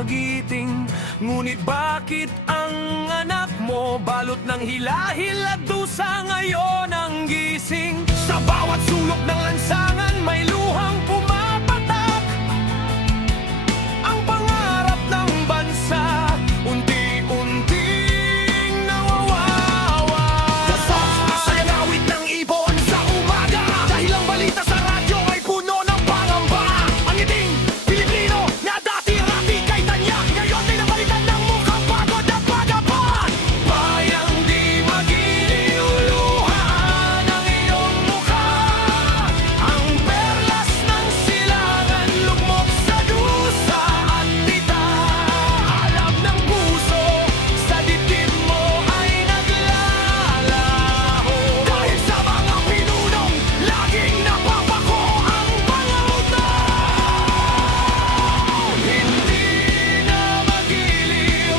magiting. Ngunit bakit ang anak mo balot ng hilahil at dusa ngayon ang gising? Sa bawat sulok ng lansangan may luhang pumapatak. Ang pangarap ng bansa unti-unting nawawawa. Sa gawit ng ibon sa umaga, dahil ang balita sa radyo ay puno ng pangamba. Ang ngiting Pilipino na dati-rati kay tanyak, ngayon ay nabalitan ng mukhang pagod at pagabot. Bayang di magiliw, luhaan ang iyong mukha. Ang perlas ng silangan lugmok sa dusa at tita. Alam ng puso sa dibdib mo ay naglalaho. Dahil sa mga pinunong laging napapako ang pangautaw. Hindi na magiliw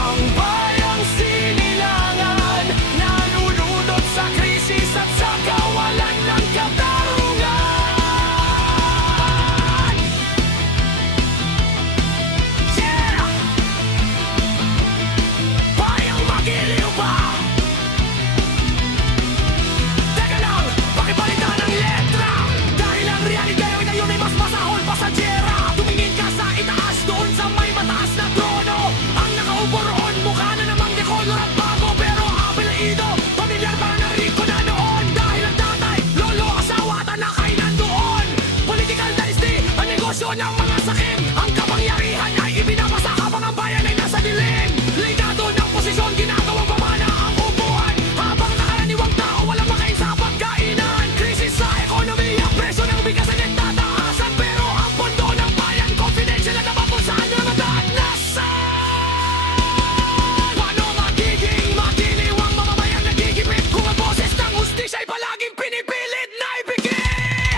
ang bayang sinilangan, nalulunod sa krisis at sa kawalan ng katarungan. Yeah! Bayang magiliw ba? Teka lang, pakibalitan ang letra. Dahil ang realidad ngayon ay mas masahol pasadyera. Tumingin ka sa itaas, doon sa may mataas na trono. Ang nakaupo roon, mukha na namang dekolor at bago. Pero apelyido, pamilyar pa na Rico na noon. Dahil ang tatay, lolo, asawa at anak ay nandoon. Political dynasty, ang negosyo ng mga sakim. Ang kapangyarihan ay ibinabasa habang ang bayan ay nasa dilim. Ligado ng posisyon, ginagawang pamana ang upuan. Habang nakaraniwang tao, walang makain sa pagkainan. Krisis sa ekonomiya, presyo ng bigas ay nagtataasan. Pero ang pondo ng bayan, confidential at naman kung saan naman nasaan. Paano magiging matiliw ang mamamayang nagigipit kung ang boses ng hustisya ay palaging pinipilit na ibigin?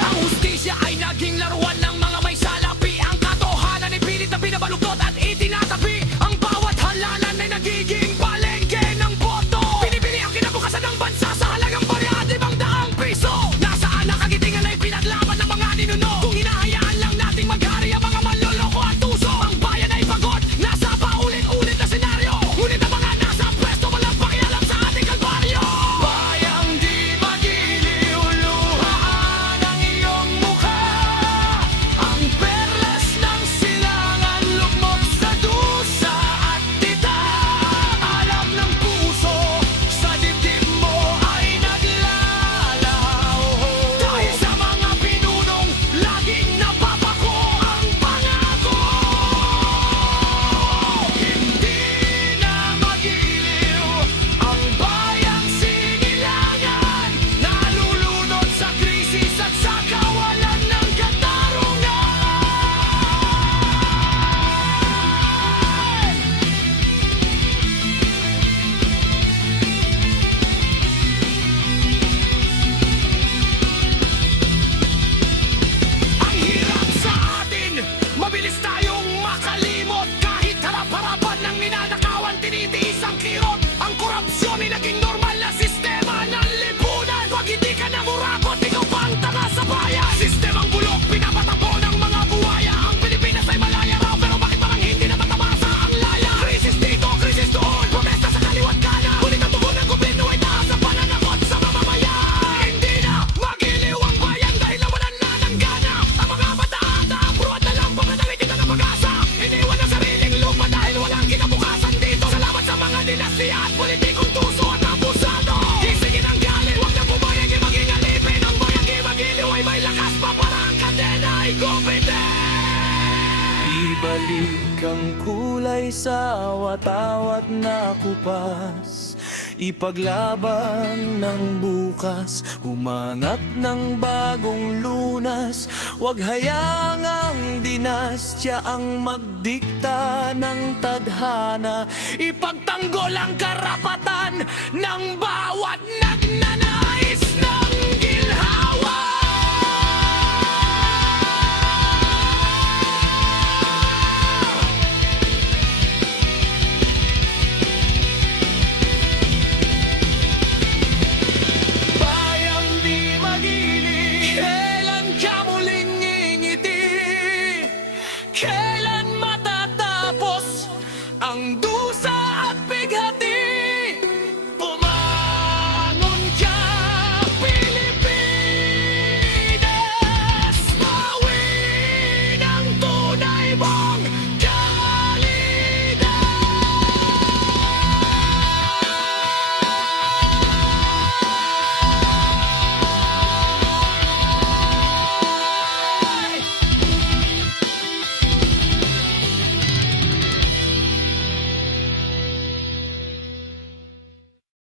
Ang hustisya ay naging laruan ng mga may salapi. Ang katotohanan ay pilit na binabaluktot at itinatabi. Ang bawat halalan ay nagiging palengke ng boto. Pinipili ang kinabukasan ng bansa sa halagang barya at 500 piso. Nasaan ang kagitingan ay pinaglaban ng mga ninuno? Kung hinahayaan lang nating maghari ang mga manloloko at tuso. Ang bayan ay pagod, nasa paulit-ulit na senaryo. Ngunit ang mga nasa pwesto walang pakialam sa ating kalbaryo. Bayang di magiliw, luhaan ang iyong mukha. Ang perlas ng silangan lugmok sa dusa at tita. Alam ng puso sa dibdib mo ay naglalaho. Dahil sa mga pinunong laging napapako ang pangako. Hindi na magiliw ang bayang sinilangan, nalulunod sa krisis at sa kawalan ng katarungan. Ang hirap sa atin, mabilis tayong makalimot. Kahit harap-harapan ng ninanakawan, tinitiis ang kirot. Ang korupsyon ay naging normal na sistema ng lipunan. Pag hindi ka namurakot, ikaw pa ang tanga sa bayan. Sistemang bulok, pinapatakbo ng mga buhaya. Ang Pilipinas ay malaya raw, pero bakit parang hindi natatamasa ang laya? Krisis dito, krisis doon, protesta sa kaliwat kanan. Ulit ang tugon ng gobyerno ay taas ang pananakot sa mamamayan. Hindi na magiliw ang bayan dahil nawalan na ng gana. Ang mga bata at abroad na lang pagkatalitin na ng pag-asa. Iniwan ang sariling lupa dahil walang kinabukasan dito. Salamat sa mga dinasya at politikong tuso at abusado. Gisingin ang gali, huwag na pumayag ay maging alipin. Ang bayang magiliw ay may lakas pa para ang kadena ay gupitin. Ibalik ang kulay sa awat-awat na kupas. Ipaglaban ng bukas, humanap ng bagong lunas. Huwag hayaang ang dinastya ang magdikta ng tadhana. Ipagtanggol ang karapatan ng bawat nagnanais ng ginhawa. Bayang di magiliw, kailan ka muling ngingiti? libong